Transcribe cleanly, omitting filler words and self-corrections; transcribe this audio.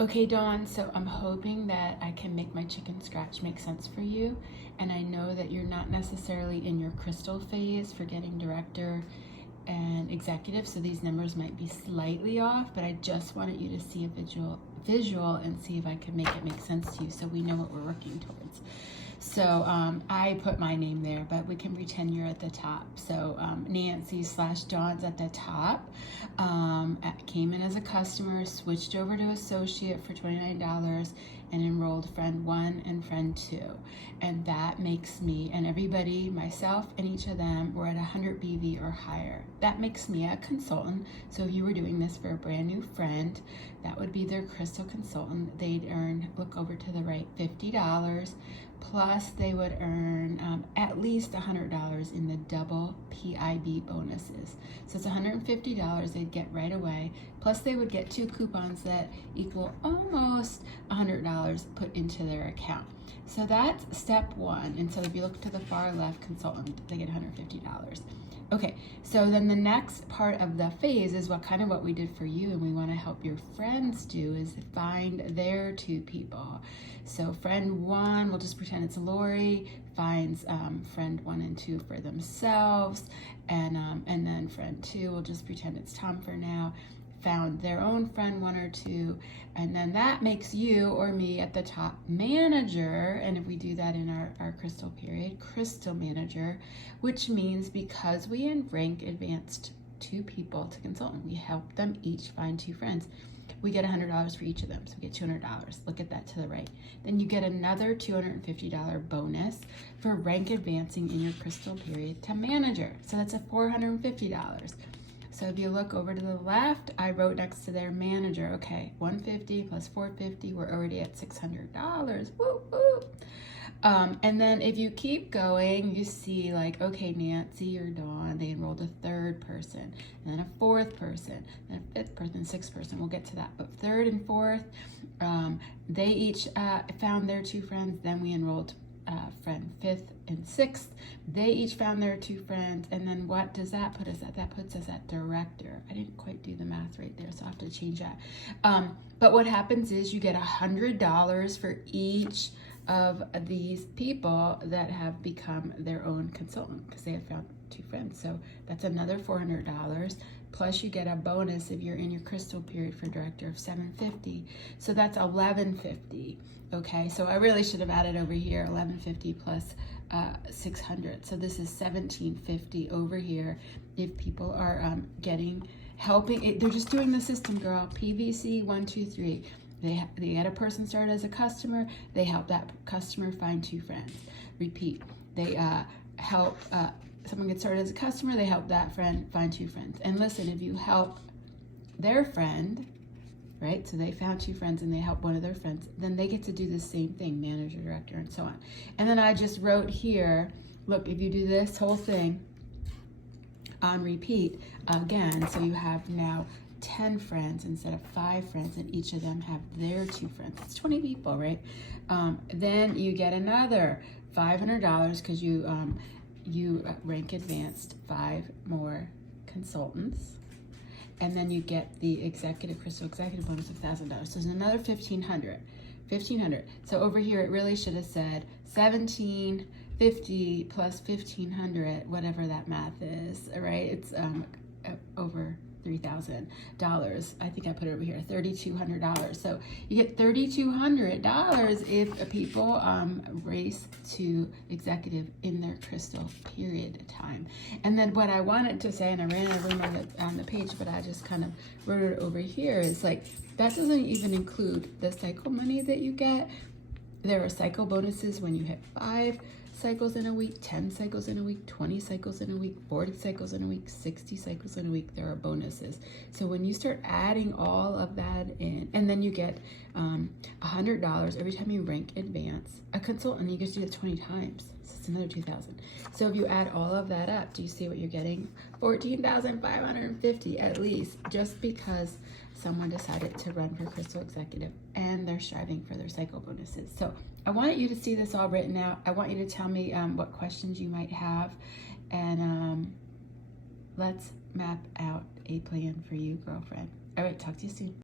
Okay, Dawn, so I'm hoping that I can make my chicken scratch make sense for you. And I know that you're not necessarily in your crystal phase for getting director and executive, so these numbers might be slightly off, but I just wanted you to see a visual and see if I can make it make sense to you so we know what we're working towards. So I put my name there, but we can pretend you're at the top. So Nancy/Dawn's at the top. Came in as a customer, switched over to associate for $29 and enrolled friend 1 and friend 2. And that makes me, and everybody, myself and each of them, were at 100 BV or higher. That makes me a consultant. So if you were doing this for a brand new friend, that would be their crystal consultant. They'd earn, look over to the right, $50. Plus they would earn at least $100 in the double PIB bonuses. So it's $150 they'd get right away. Plus they would get 2 coupons that equal almost $100 put into their account. So that's step 1. And so if you look to the far left, consultant, they get $150. Okay, so then the next part of the phase is what we did for you, and we want to help your friends do is find their 2 people. So friend 1, we'll just pretend it's Lori, finds friend 1 and 2 for themselves, and then friend 2, we'll just pretend it's Tom for now, found their own friend 1 or 2, and then that makes you or me at the top manager. And if we do that in our crystal period, crystal manager, which means because we rank advanced 2 people to consultant, we help them each find 2 friends. We get $100 for each of them, so we get $200. Look at that to the right. Then you get another $250 bonus for rank advancing in your crystal period to manager. So that's a $450. So if you look over to the left, I wrote next to their manager, okay, 150 plus 450, we're already at $600. Woo, woo. And then if you keep going, you see like, okay, Nancy or Dawn, they enrolled a 3rd person, and then a 4th person, then a 5th person, 6th person. We'll get to that. But 3rd and 4th, they each found their 2 friends. Then we enrolled friend 5th and 6th. They each found their 2 friends. And then what does that put us at? That puts us at director. I didn't quite do the math right there, so I'll have to change that. But what happens is you get $100 for each of these people that have become their own consultant because they have found 2 friends. So that's another $400. Plus you get a bonus if you're in your crystal period for director of $750. So that's $1150. Okay, so I really should have added over here $1150 plus $600. So this is $1750 over here if people are helping. They're just doing the system, girl. PVC 1, 2, 3. They had a person start as a customer. They help that customer find 2 friends. Repeat. They help someone get started as a customer. They help that friend find 2 friends. And listen, if you help their friend, right? So they found 2 friends and they help one of their friends, then they get to do the same thing, manager, director, and so on. And then I just wrote here, look, if you do this whole thing on repeat again, so you have now 10 friends instead of 5 friends, and each of them have their 2 friends. It's 20 people, right? Then you get another $500 because you rank advanced 5 more consultants. And then you get the crystal executive bonus of $1,000. So there's another $1,500. So over here, it really should have said 1,750 plus 1,500, whatever that math is, right? It's over $3,000. I think I put it over here, $3,200. So you get $3,200 if people race to executive in their crystal period time. And then what I wanted to say, and I ran out of room on the page, but I just kind of wrote it over here, is like, that doesn't even include the cycle money that you get. There are cycle bonuses when you hit 5 cycles in a week, 10 cycles in a week, 20 cycles in a week, 40 cycles in a week, 60 cycles in a week. There are bonuses. So when you start adding all of that in, and then you get $100 every time you rank advance a consultant, you get to do it 20 times. So it's another 2,000. So if you add all of that up, do you see what you're getting? 14,550 at least, just because someone decided to run for crystal executive and they're striving for their cycle bonuses. So I want you to see this all written out. I want you to tell me what questions you might have, and let's map out a plan for you, girlfriend. All right, talk to you soon.